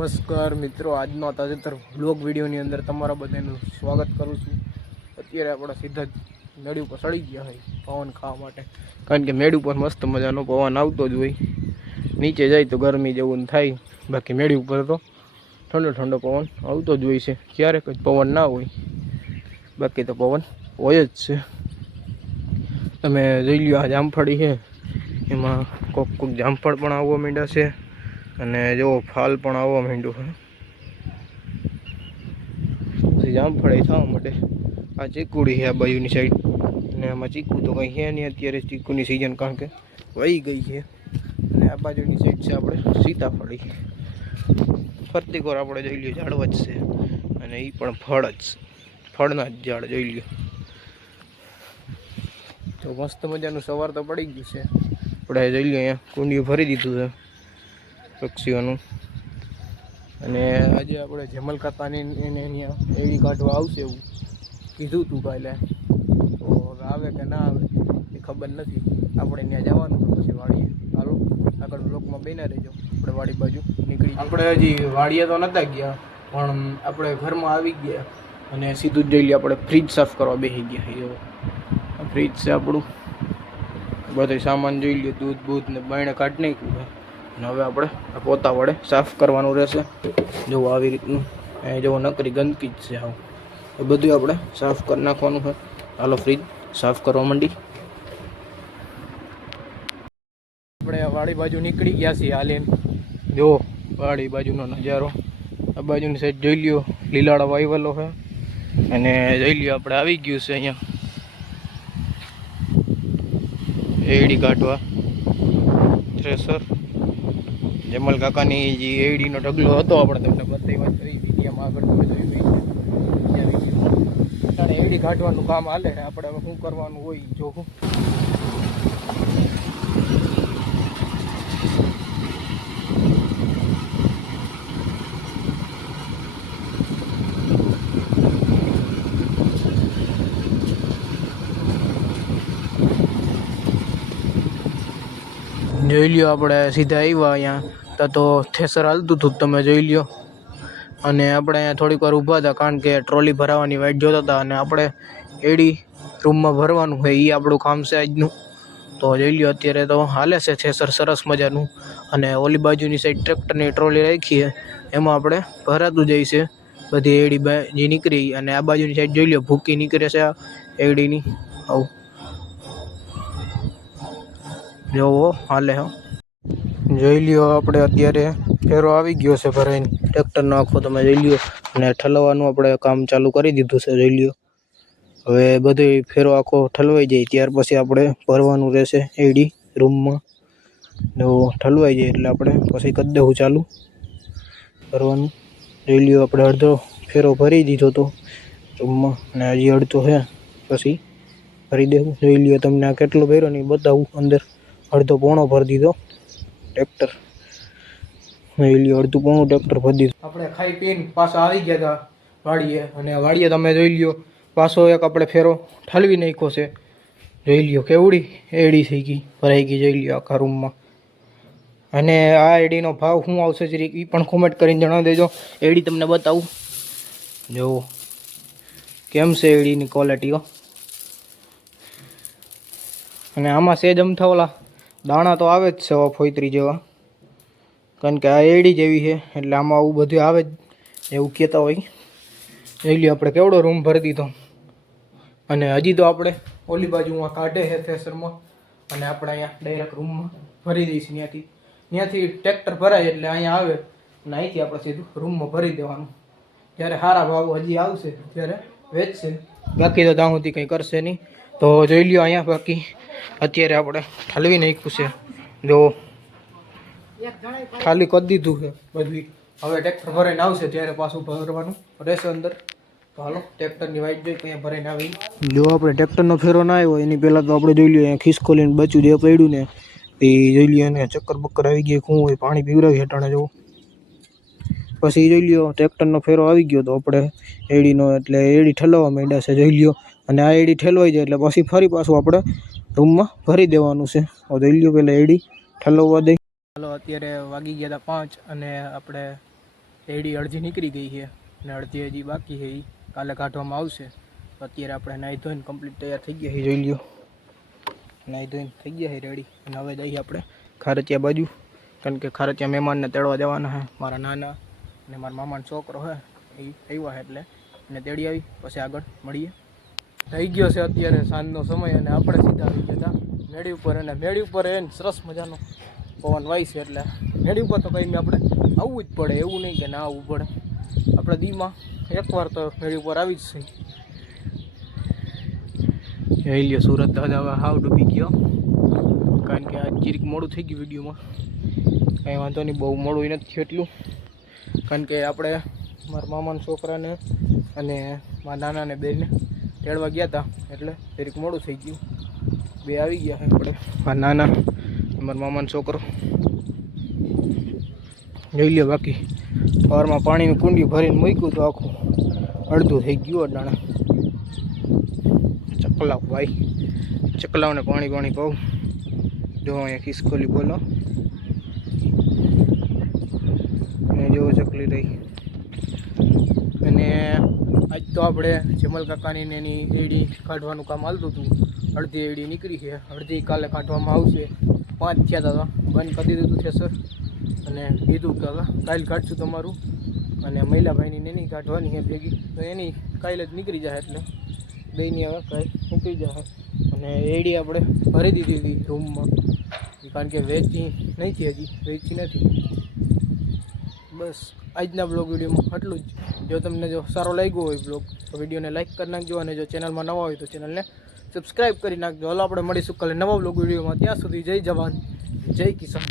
નમસ્કાર મિત્રો, આજનો તાજેતર વ્લોગ વિડીયોની અંદર તમારા બધાનું સ્વાગત કરું છું। અત્યારે આપણે સીધા જ મેળ ઉપર ચડી ગયા હોય પવન ખાવા માટે, કારણ કે મેળ ઉપર મસ્ત મજાનો પવન આવતો જ હોય। નીચે જાય તો ગરમી જેવું થાય, બાકી મેળ ઉપર તો ઠંડો ઠંડો પવન આવતો જ હોય છે। ક્યારેક જ પવન ના હોય, બાકી તો પવન હોય જ છે। તમે જોઈ લ્યો, આ જામફળી છે, એમાં કોક કોક જામફળ પણ આવવા માંડ્યા છે અને જો ફાલ પણ આવવા માંડ્યું છે। પછી જામફળ થવા માટે આ ચીકુડી છે આ બાજુની સાઈડ, અને આમાં ચીકુ તો કંઈ છે નહીં અત્યારે, ચીકુની સિઝન કારણ કે વહી ગઈ છે। અને આ બાજુની સાઈડ છે આપણે સીતાફળી, ફરતી કોર આપણે જોઈ લ્યો ઝાડવા જ છે, અને એ પણ ફળના જ ઝાડ જોઈ લ્યો। તો મસ્ત મજાનું સવાર તો પડી ગયું છે। આપણે જોઈ લ્યો અહીંયા કુંડિયું ભરી દીધું છે પક્ષીઓનું, અને આજે આપણે જમલ કાકાની એને અહીંયા એડી કાઢવા આવશે એવું કીધું તું કાલે, તો આવે કે ના આવે એ ખબર નથી। આપણે ત્યાં જવાનું પછી વાડીએ, હાલો આગળ બ્લોકમાં બેના રહેજો। આપણે વાડી બાજુ નીકળી, આપણે હજી વાડીએ તો નહોતા ગયા, પણ આપણે ઘરમાં આવી ગયા અને સીધું જ જોઈ લઈએ આપણે ફ્રીજ સાફ કરવા બેસી ગયા। ફ્રીજ છે આપણું, બધો સામાન જોઈ લ્યો, દૂધ બૂધ ને બાયણે કાઢી નાખ્યું છે, અને હવે આપણે આ પોતા વડે સાફ કરવાનું રહેશે। જો આવી રીતનું જો નકરી ગંદકી જ છે, આવું એ બધું આપણે સાફ કરી નાખવાનું છે। હાલો ફ્રીજ સાફ કરવા માંડી। આપણે વાડી બાજુ નીકળી ગયા છીએ હાલીને, જો વાડી બાજુનો નજારો, આ બાજુની સાઈડ જોઈ લ્યો લીલાળા વાવેલો છે, અને જોઈ લ્યો આપણે આવી ગયું છે અહીંયા એડી કાઢવા થ્રેસર। જમલ કાકાની જે એડીનો ઢગલો હતો, આપણે તમને બધી વાત કરી વિડીયોમાં આગળ તમે જોયું, એડી કાઢવાનું કામ હાલે। આપણે હવે શું કરવાનું હોય જોવું। જોઈ લ્યો આપણે સીધા આવ્યા અહીંયા તો થેસર હાલતું હતું તમે જોઈ લ્યો, અને આપણે અહીંયા થોડીક વાર ઊભા હતા કારણ કે ટ્રોલી ભરાવાની વાઇટ જોતા હતા, અને આપણે એડી રૂમમાં ભરવાનું હોય એ આપણું કામ છે આજનું। તો જોઈ લ્યો અત્યારે તો હાલે છે થેસર સરસ મજાનું, અને ઓલી બાજુની સાઈડ ટ્રેક્ટરની ટ્રોલી રાખી છે, એમાં આપણે ભરાતું જાય છે બધી એડી જે નીકળી, અને આ બાજુની સાઈડ જોઈ લ્યો ભૂકી નીકળે છે આ એડીની, આવું જોવો હાલે હો। જોઈ લ્યો આપણે અત્યારે ફેરો આવી ગયો છે ભરાઈને, ટ્રેક્ટરનો આખો તમે જોઈ લ્યો, અને ઠલવવાનું આપણે કામ ચાલુ કરી દીધું છે જોઈ લ્યો। હવે બધો ફેરો આખો ઠલવાઈ જાય ત્યાર પછી આપણે ભરવાનું રહેશે એડી રૂમમાં, જો ઠલવાઈ જાય એટલે આપણે પછી કરી દેવું ચાલુ ભરવાનું। જોઈ લ્યો આપણે અડધો ફેરો ભરી દીધો હતો રૂમમાં, અને હજી અડધો છે પછી ભરી દેવું। જોઈ લ્યો તમને આ કેટલો ભર્યો નહીં બતાવું, અંદર અડધો પોણો ભરી દીધો ટ્રેક્ટર, જોઈ લ્યો અડધું પોણું ટ્રેક્ટર ભરી દીધું। આપણે ખાઈ પીને પાછા આવી ગયા હતા વાડીએ, અને વાડીએ તમે જોઈ લ્યો પાછો એક આપણે ફેરો ઠલવી નાખ્યો છે, જોઈ લ્યો કેવડી એડી થઈ ગઈ ભરાઈ ગઈ જોઈ લ્યો આખા રૂમમાં। અને આ એડીનો ભાવ શું આવશે જરીક એ પણ કોમેન્ટ કરીને જણાવી દેજો। એડી તમને બતાવું, જો કેમ છે એડીની ક્વોલિટીઓ, અને આમાં સેજ અમથા ઓલા દાણા તો આવે જ છે ફોયત્રી જેવા, કારણ કે આ એડી જેવી છે એટલે આમાં આવું બધું આવે જ એવું કહેતા હોય। જોઈ લ્યો આપણે કેવડો રૂમ ભરી દીધો, અને હજી તો આપણે ઓલી બાજુમાં કાઢે છે થેસરમાં, અને આપણે અહીંયા ડાયરેક્ટ રૂમમાં ભરી દઈશું। ત્યાંથી ટ્રેક્ટર ભરાય એટલે અહીંયા આવે, અને અહીંથી આપણે સીધું રૂમમાં ભરી દેવાનું। જ્યારે સારા ભાવ હજી આવશે ત્યારે વેચશે, બાકી તો ત્યાં સુધી કંઈ કરશે નહીં। તો જોઈ લ્યો અહીંયા બાકી અત્યારે આપણે ઠલવી નાખ્યું છે, જો ખાલી કરી દીધું છે બધું। હવે ટ્રેક્ટર ભરાઈને આવશે ત્યારે પાછું ભરવાનું રહેશે અંદર। તો હાલો ટ્રેક્ટરની વાઇટ જોઈ અહીંયા ભરાઈને આવી। જો આપણે ટ્રેક્ટરનો ફેરો ના આવ્યો એની પહેલાં તો આપણે જોઈ લઈએ અહીંયા ખિસકોલીને બચ્યું જે પડ્યું ને એ જોઈ લઈએ, અને ચક્કર બક્કર આવી ગઈ શું હોય પાણી પીવડાવી હેઠાણે જવું। પછી જોઈ લ્યો ટ્રેક્ટરનો ફેરો આવી ગયો તો આપણે એડીનો, એટલે એડી ઠલવવા માંડ્યા છે જોઈ લ્યો, અને આ એડી ઠલવાઈ જાય એટલે પછી ફરી પાછું આપણે રૂમમાં ભરી દેવાનું છે। જોઈ લ્યો પહેલાં એડી ઠલવવા દઈ। ચાલો અત્યારે વાગી ગયા હતા 5, અને આપણે એડી અડધી નીકળી ગઈ છે ને અડધી હજી બાકી છે. એ કાલે કાઢવામાં આવશે. તો અત્યારે આપણે નાહી ધોઈને કમ્પ્લીટ તૈયાર થઈ ગયા છે. જોઈ લ્યો, નાહી ધોઈને થઈ ગયા છે રેડી. અને હવે જઈએ આપણે ખારચિયા બાજુ, કારણ કે ખારચિયા મહેમાનને તેડવા જવાના છે. મારા નાના અને મારા મામાનો છોકરો છે એ આવ્યા છે એટલે એને તેડી આવી પછી આગળ મળીએ. થઈ ગયો છે અત્યારે સાંજનો સમય અને આપણે સીધા આવી ગયા હતા મેળી ઉપર. અને મેળી ઉપર એને સરસ મજાનો પવન વાય છે એટલે મેળી ઉપર તો કંઈ આપણે આવવું જ પડે, એવું નહીં કે ના આવવું પડે. આપણે દીમાં એકવાર તો મેળી ઉપર આવી જ છે. જોઈ લ્યો સુરત દાદા હવે હાવ ડૂબી ગયો, કારણ કે આ ચીરીક મોડું થઈ ગયું વિડીયોમાં. કંઈ વાંધો નહીં, બહુ મોડું નથી થયું એટલું, કારણ કે આપણે મારા મામાના છોકરાને અને મારા નાનાને બેને તેડવા ગયા હતા એટલે જરીક મોડું થઈ ગયું. બે આવી ગયા આપણે, મારા નાના મારા મામાનો છોકરો. જોઈ લ્યો, બાકી સવારમાં પાણીનું કુંડી ભરીને મૂક્યું તો આખું અડધું થઈ ગયું. અડાણા ચકલાવ ભાઈ, ચકલાવને પાણી પાઉં. જો અહીંયા ખિસકોલી બોલો જો ચકલી રહી. અને આજ તો આપણે જમલ કાકાની ને એની એડી કાઢવાનું કામ હાલતું હતું. અડધી એડી નીકળી છે, અડધી કાલે કાઢવામાં આવશે. 5 થયા હતા, બંધ કરી દીધું હતું થેસર અને કીધું કે હવે કાલે કાઢશું તમારું. અને મહિલાભાઈની એની કાઢવાની છે ભેગી, તો એની કાલે જ નીકળી જાય એટલે બેની હવે કાલે નીકળી જાય. અને એડી આપણે ભરી દીધી હતી રૂમમાં, કારણ કે વેચી નહીં હતી, હજી વેચી નથી. બસ આજના બ્લોગ વિડીયોમાં આટલું જ. જો તમને સારો લાગ્યો હોય બ્લોગ તો વિડીયોને લાઇક કરી નાખજો, અને જો ચેનલમાં નવા હોય તો ચેનલને સબસ્ક્રાઈબ કરી નાખજો. હાલો આપણે મળીશું કાલે નવા બ્લોગ વિડીયોમાં. ત્યાં સુધી જય જવાન, જય કિસાન.